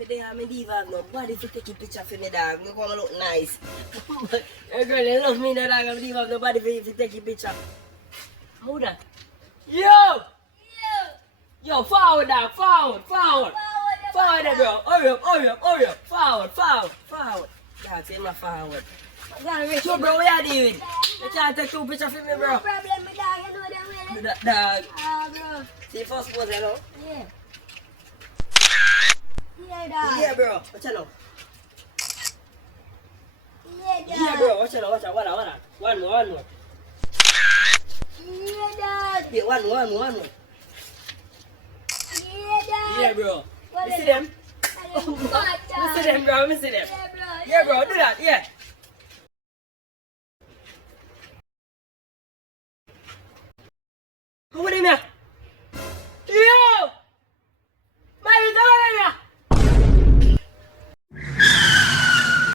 me there, I'm diva. Nobody to take a picture for me, dog. Me come look nice. A girl, they love me, dog. I'm diva. Nobody to take a picture. How that? Yo! Yo, forward, dog. Forward. Forward, bro. Hurry up. Forward. Dog, say my forward. So, bro, what you doing? You can't take two pictures for me, bro. No problem, my dog. You know them well. Dog. Bro. See, first pose, you know? Yeah. Yeah, dog. Yeah, bro. Watch out now. Yeah, dog. Yeah, bro. Watch out. One more. Yeah, dog. Yeah, one more. Yeah, dog. Yeah, bro. What You is see them? What, dog? You see them, bro? You see them? Yeah, bro. Yeah, bro. Do that. Yeah. Come with him here.